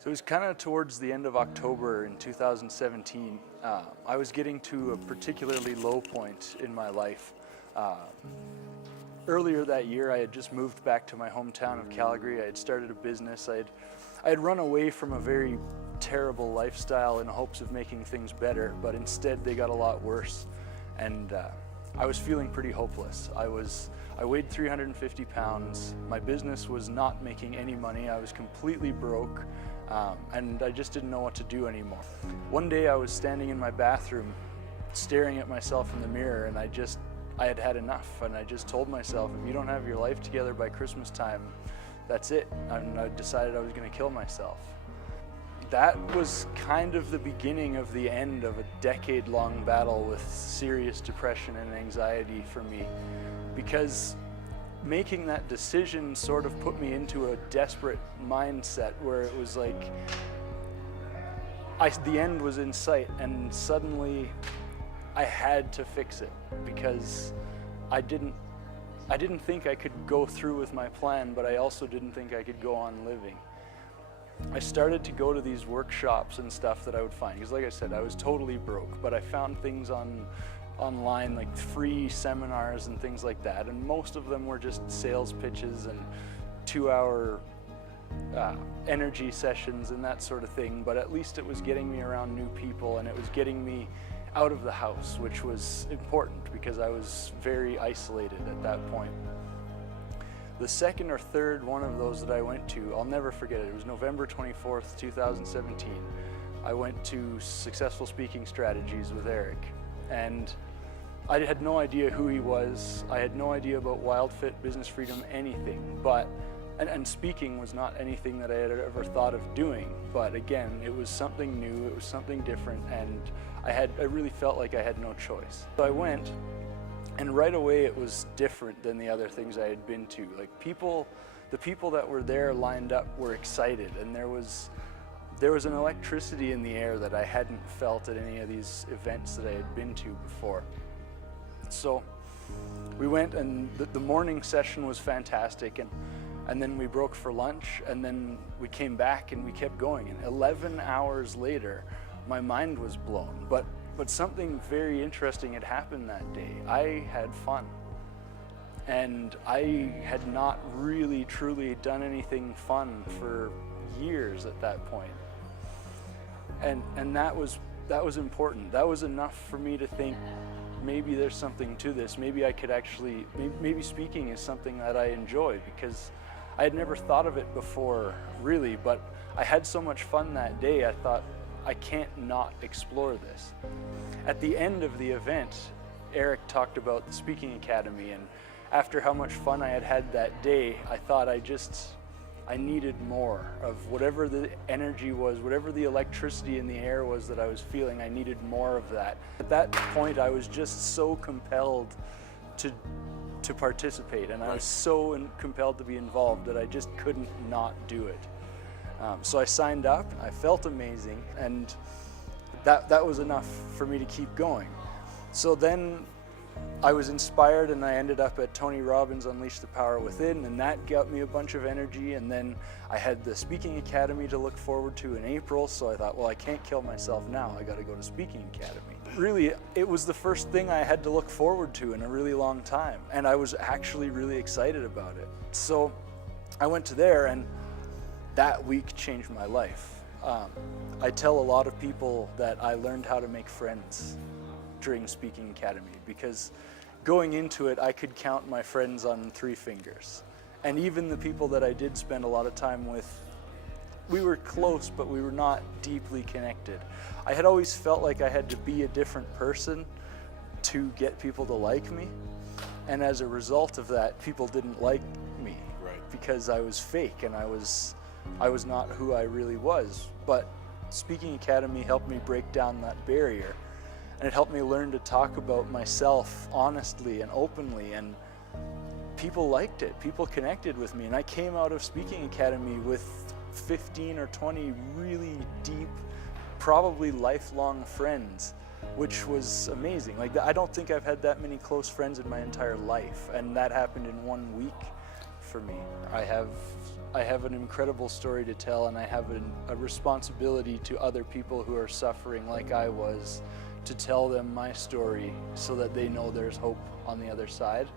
So it was kind of towards the end of October in 2017. I was getting to a particularly low point in my life. Earlier that year, I had just moved back to my hometown of Calgary. I had started a business. I had run away from a very terrible lifestyle in hopes of making things better, but instead they got a lot worse. And I was feeling pretty hopeless. I weighed 350 pounds. My business was not making any money. I was completely broke. And I just didn't know what to do anymore. One day I was standing in my bathroom staring at myself in the mirror, and I had had enough, and I just told myself, if you don't have your life together by Christmas time, that's it. And I decided I was going to kill myself. That was kind of the beginning of the end of a decade-long battle with serious depression and anxiety for me, because making that decision sort of put me into a desperate mindset where it was like the end was in sight, and suddenly I had to fix it because I didn't think I could go through with my plan, but I also didn't think I could go on living. I started to go to these workshops and stuff that I would find, because like I said, I was totally broke, but I found things online, like free seminars and things like that, and most of them were just sales pitches and 2-hour energy sessions and that sort of thing, but at least it was getting me around new people, and it was getting me out of the house, which was important because I was very isolated at that point. The second or third one of those that I went to, I'll never forget it. It was November 24th, 2017. I went to Successful Speaking Strategies with Eric, and I had no idea who he was. I had no idea about WildFit, Business Freedom, anything. And speaking was not anything that I had ever thought of doing. But again, it was something new, it was something different, and I really felt like I had no choice. So I went, and right away it was different than the other things I had been to. Like the people that were there lined up were excited, and there was an electricity in the air that I hadn't felt at any of these events that I had been to before. So we went, and the morning session was fantastic, and then we broke for lunch, and then we came back and we kept going. And 11 hours later, my mind was blown. But something very interesting had happened that day. I had fun. And I had not really truly done anything fun for years at that point. And that was important. That was enough for me to think, maybe there's something to this. Maybe I could actually, maybe speaking is something that I enjoy, because I had never thought of it before, really, but I had so much fun that day, I thought, I can't not explore this. At the end of the event, Eric talked about the Speaking Academy, and after how much fun I had had that day, I thought I needed more of whatever the energy was, whatever the electricity in the air was that I was feeling. I needed more of that. At that point, I was just so compelled to participate, and I was so compelled to be involved that I just couldn't not do it. So I signed up. I felt amazing, and that was enough for me to keep going. So then I was inspired, and I ended up at Tony Robbins' Unleash the Power Within, and that got me a bunch of energy. And then I had the Speaking Academy to look forward to in April, so I thought, well, I can't kill myself now. I got to go to Speaking Academy. Really, it was the first thing I had to look forward to in a really long time, and I was actually really excited about it. So I went to there, and that week changed my life. I tell a lot of people that I learned how to make friends during Speaking Academy, because going into it, I could count my friends on 3 fingers. And even the people that I did spend a lot of time with, we were close, but we were not deeply connected. I had always felt like I had to be a different person to get people to like me. And as a result of that, people didn't like me because I was fake, and I was not who I really was. But Speaking Academy helped me break down that barrier. And it helped me learn to talk about myself honestly and openly, and people liked it. People connected with me, and I came out of Speaking Academy with 15 or 20 really deep, probably lifelong friends, which was amazing. I don't think I've had that many close friends in my entire life, and that happened in 1 week for me. I have an incredible story to tell, and I have a responsibility to other people who are suffering like I was, to tell them my story so that they know there's hope on the other side.